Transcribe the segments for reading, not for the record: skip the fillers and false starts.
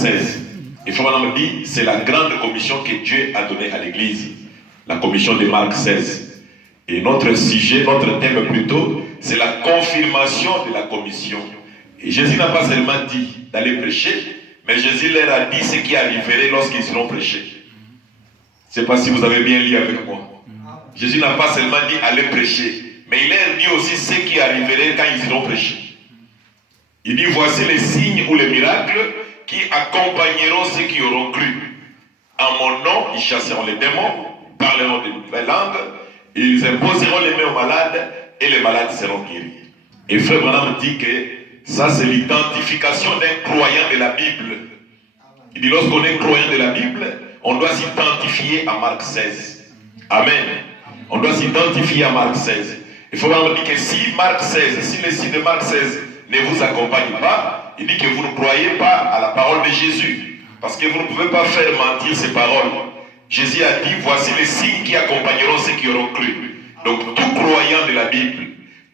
16. Et Frère Branham dit, c'est la grande commission que Dieu a donnée à l'Église. La commission de Marc 16. Et notre sujet, notre thème plutôt, c'est la confirmation de la commission. Et Jésus n'a pas seulement dit d'aller prêcher, mais Jésus leur a dit ce qui arriverait lorsqu'ils seront prêchés. Je ne sais pas si vous avez bien lu avec moi. Jésus n'a pas seulement dit aller prêcher, mais il leur dit aussi ce qui arriverait quand ils seront prêchés. Il dit, voici les signes ou les miracles qui accompagneront ceux qui auront cru. En mon nom, ils chasseront les démons, parleront de nouvelles langues, ils imposeront les mains aux malades et les malades seront guéris. Et Frère Branham dit que ça c'est l'identification d'un croyant de la Bible. Il dit, lorsqu'on est croyant de la Bible, on doit s'identifier à Marc 16. Amen. On doit s'identifier à Marc 16. Il faut vraiment dire que si Marc 16, si les signes de Marc 16 ne vous accompagnent pas, il dit que vous ne croyez pas à la parole de Jésus. Parce que vous ne pouvez pas faire mentir ces paroles. Jésus a dit, voici les signes qui accompagneront ceux qui auront cru. Donc tout croyant de la Bible,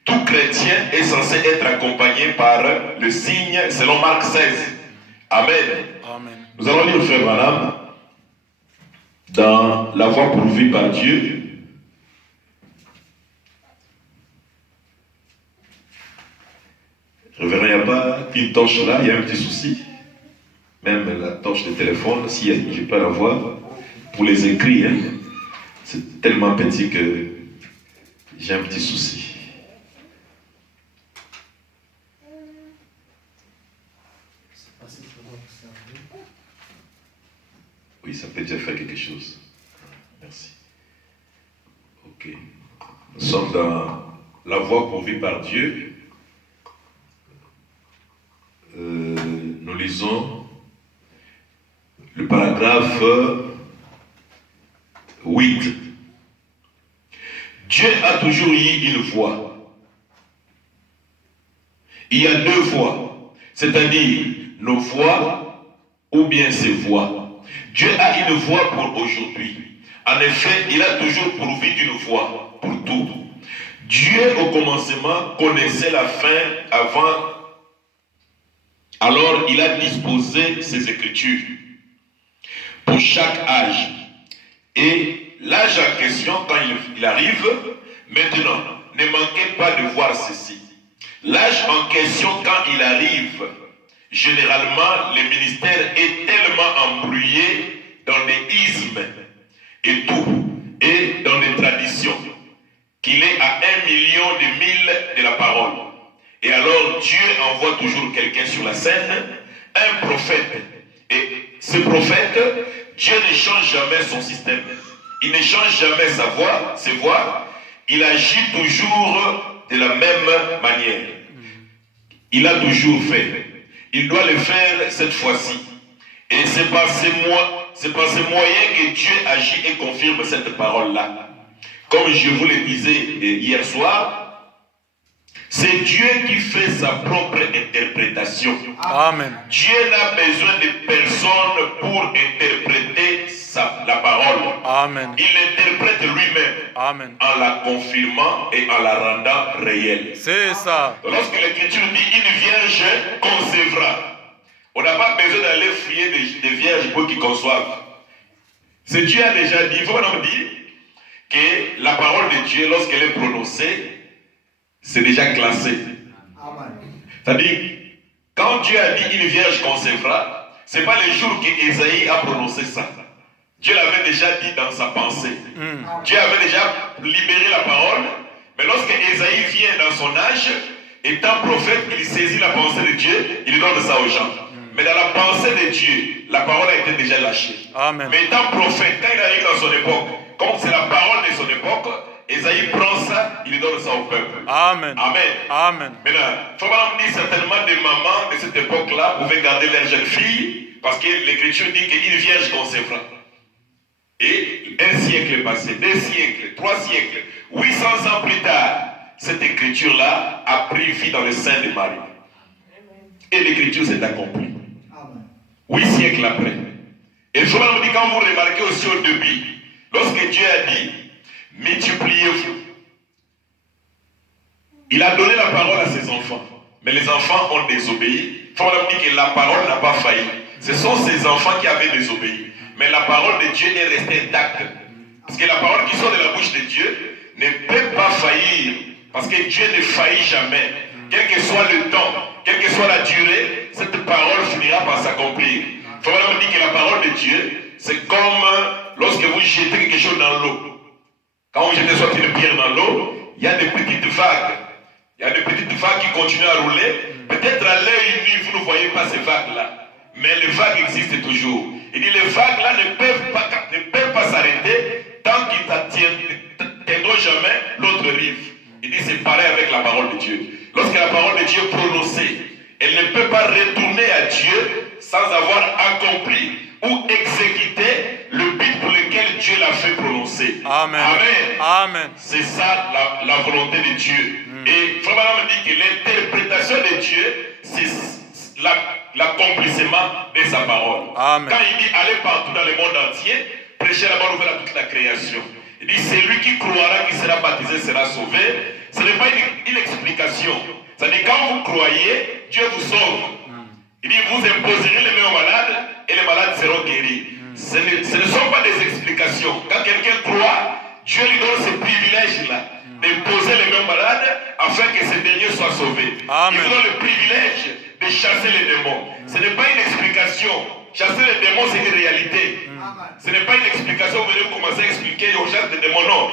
tout chrétien est censé être accompagné par le signe selon Marc 16. Amen. Amen. Nous allons lire Frère Branham dans La voie pourvue par Dieu. Révérend, il n'y a pas une torche là, il y a un petit souci. Même la torche de téléphone, si je peux la voir, pour les écrits, hein, c'est tellement petit que j'ai un petit souci. Oui, ça peut déjà faire quelque chose. Merci. Ok. Nous sommes dans La voie pourvue par Dieu. Nous lisons le paragraphe 8. Dieu a toujours eu une voix. Il y a deux voix, c'est-à-dire nos voix ou bien ses voix. Dieu a une voix pour aujourd'hui. En effet, il a toujours pourvu d'une voix pour tout. Dieu au commencement connaissait la fin avant. Alors il a disposé ses écritures pour chaque âge. Et l'âge en question, quand il arrive, maintenant, ne manquez pas de voir ceci. L'âge en question, quand il arrive, généralement, le ministère est tellement embrouillé dans des ismes et tout, et dans des traditions, qu'il est à 1 million de mille de la parole. Et alors Dieu envoie toujours quelqu'un sur la scène, un prophète. Et ce prophète, Dieu ne change jamais son système. Il ne change jamais sa voix, ses voix. Il agit toujours de la même manière. Il a toujours fait. Il doit le faire cette fois-ci. Et c'est par ces moyens que Dieu agit et confirme cette parole-là. Comme je vous le disais hier soir, c'est Dieu qui fait sa propre interprétation. Amen. Dieu n'a besoin de personne pour interpréter la parole. Amen. Il l'interprète lui-même. Amen. En la confirmant et en la rendant réelle. C'est ça. Lorsque l'Écriture dit une vierge concevra, on n'a pas besoin d'aller fouiller des vierges pour qu'ils conçoivent. C'est Dieu a déjà dit, il faut maintenant dire que la parole de Dieu, lorsqu'elle est prononcée, c'est déjà classé. C'est-à-dire, quand Dieu a dit une vierge concevra, ce n'est pas le jour qu'Ésaïe a prononcé ça. Dieu l'avait déjà dit dans sa pensée. Dieu avait déjà libéré la parole, mais lorsque Ésaïe vient dans son âge, étant prophète, il saisit la pensée de Dieu, il donne ça aux gens. Mais dans la pensée de Dieu, la parole a été déjà lâchée. Amen. Mais étant prophète, quand il arrive dans son époque, comme c'est la parole de son époque, Ésaïe prend ça, il donne ça au peuple. Amen. Amen. Amen. Maintenant, il faut pas me dire certainement des mamans de cette époque-là pouvaient garder leurs jeunes filles, parce que l'Écriture dit qu'une vierge concevra. Et un siècle est passé, 2 siècles, 3 siècles, 800 ans plus tard, cette écriture-là a pris vie dans le sein de Marie. Et l'écriture s'est accomplie. 8 siècles après. Et il faut me dire, quand vous remarquez aussi au début, lorsque Dieu a dit, multipliez-vous, il a donné la parole à ses enfants. Mais les enfants ont désobéi. Il faut me dire que la parole n'a pas failli. Ce sont ces enfants qui avaient désobéi. Mais la parole de Dieu est restée intacte. Parce que la parole qui sort de la bouche de Dieu ne peut pas faillir. Parce que Dieu ne faillit jamais. Quel que soit le temps, quelle que soit la durée, cette parole finira par s'accomplir. Il faut vraiment dire que la parole de Dieu, c'est comme lorsque vous jetez quelque chose dans l'eau. Quand vous jetez soit une pierre dans l'eau, il y a des petites vagues. Il y a des petites vagues qui continuent à rouler. Peut-être à l'œil nu, vous ne voyez pas ces vagues-là. Mais les vagues existent toujours. Il dit les vagues-là ne peuvent pas s'arrêter tant qu'ils n'atteindront jamais l'autre rive. Il dit c'est pareil avec la parole de Dieu. Lorsque la parole de Dieu est prononcée, elle ne peut pas retourner à Dieu sans avoir accompli ou exécuté le but pour lequel Dieu l'a fait prononcer. Amen. Amen. Amen. C'est ça la volonté de Dieu. Et Frère Branham dit que l'interprétation de Dieu, c'est l'accomplissement de sa parole. Amen. Quand il dit allez partout dans le monde entier, prêchez la bonne nouvelle à toute la création. Il dit celui qui croira, qui sera baptisé, sera sauvé. Ce n'est pas une explication. C'est-à-dire quand vous croyez, Dieu vous sauve. Il dit vous imposerez les mains aux malades et les malades seront guéris. Ce ne sont pas des explications. Quand quelqu'un croit, Dieu lui donne ce privilège-là d'imposer les mains aux malades afin que ces derniers soient sauvés. Amen. Il vous donne le privilège de chasser les démons. Ce n'est pas une explication. Chasser les démons, c'est une réalité. Ce n'est pas une explication. Vous venez commencer à expliquer on chasse des démons. Non.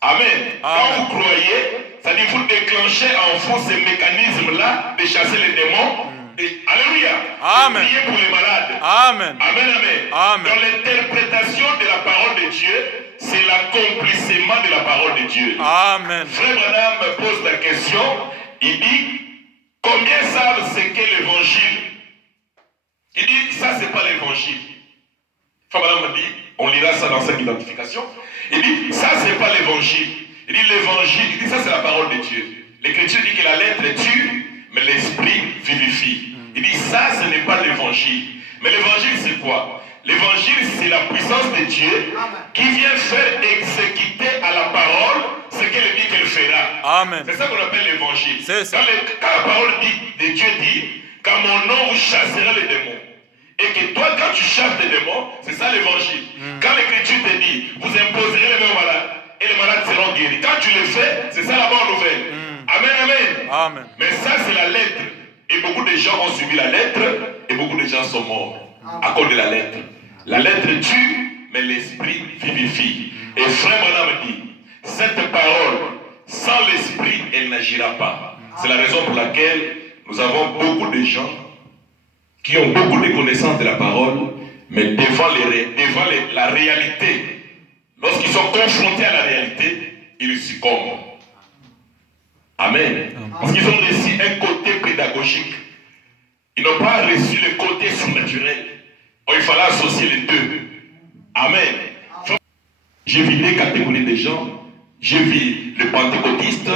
Amen. Quand vous croyez, ça dit vous déclenchez en vous ces mécanismes-là de chasser les démons. Alléluia. Amen. Priez pour les malades. Amen. Amen, amen. Amen. Dans l'interprétation de la parole de Dieu, c'est l'accomplissement de la parole de Dieu. Amen. Frère Branham me pose la question. Il dit, combien savent ce qu'est l'évangile? Il dit, ça c'est pas l'évangile. Frère Branham me dit, on lira ça dans cette identification. Il dit, ça c'est pas l'évangile. Il dit, l'évangile, il dit, ça c'est la parole de Dieu. L'Écriture dit que la lettre tue, mais l'esprit vivifie. Il dit, ça ce n'est pas l'évangile. Mais l'évangile c'est quoi? L'évangile c'est la puissance de Dieu qui vient faire exécuter à la parole ce qu'elle dit qu'elle fera. Amen. C'est ça qu'on appelle l'évangile. C'est ça. Quand la parole de Dieu dit, qu'à mon nom vous chasserez les démons. Et que toi, quand tu chasses les démons, c'est ça l'évangile. Quand l'Écriture te dit, vous imposerez les mains aux malades, et les malades seront guéris. Quand tu le fais, c'est ça la bonne nouvelle. Amen, amen. Amen. Mais ça, c'est la lettre. Et beaucoup de gens ont suivi la lettre, et beaucoup de gens sont morts à cause de la lettre. La lettre tue, mais l'esprit vivifie. Et Frère Branham dit, cette parole, sans l'esprit, elle n'agira pas. C'est la raison pour laquelle nous avons beaucoup de gens qui ont beaucoup de connaissances de la parole, mais devant la réalité, lorsqu'ils sont confrontés à la réalité, ils succombent. Amen. Parce qu'ils ont reçu un côté pédagogique. Ils n'ont pas reçu le côté surnaturel. Il fallait associer les deux. Amen. J'ai vu des catégories de gens. J'ai vu les pentecôtistes,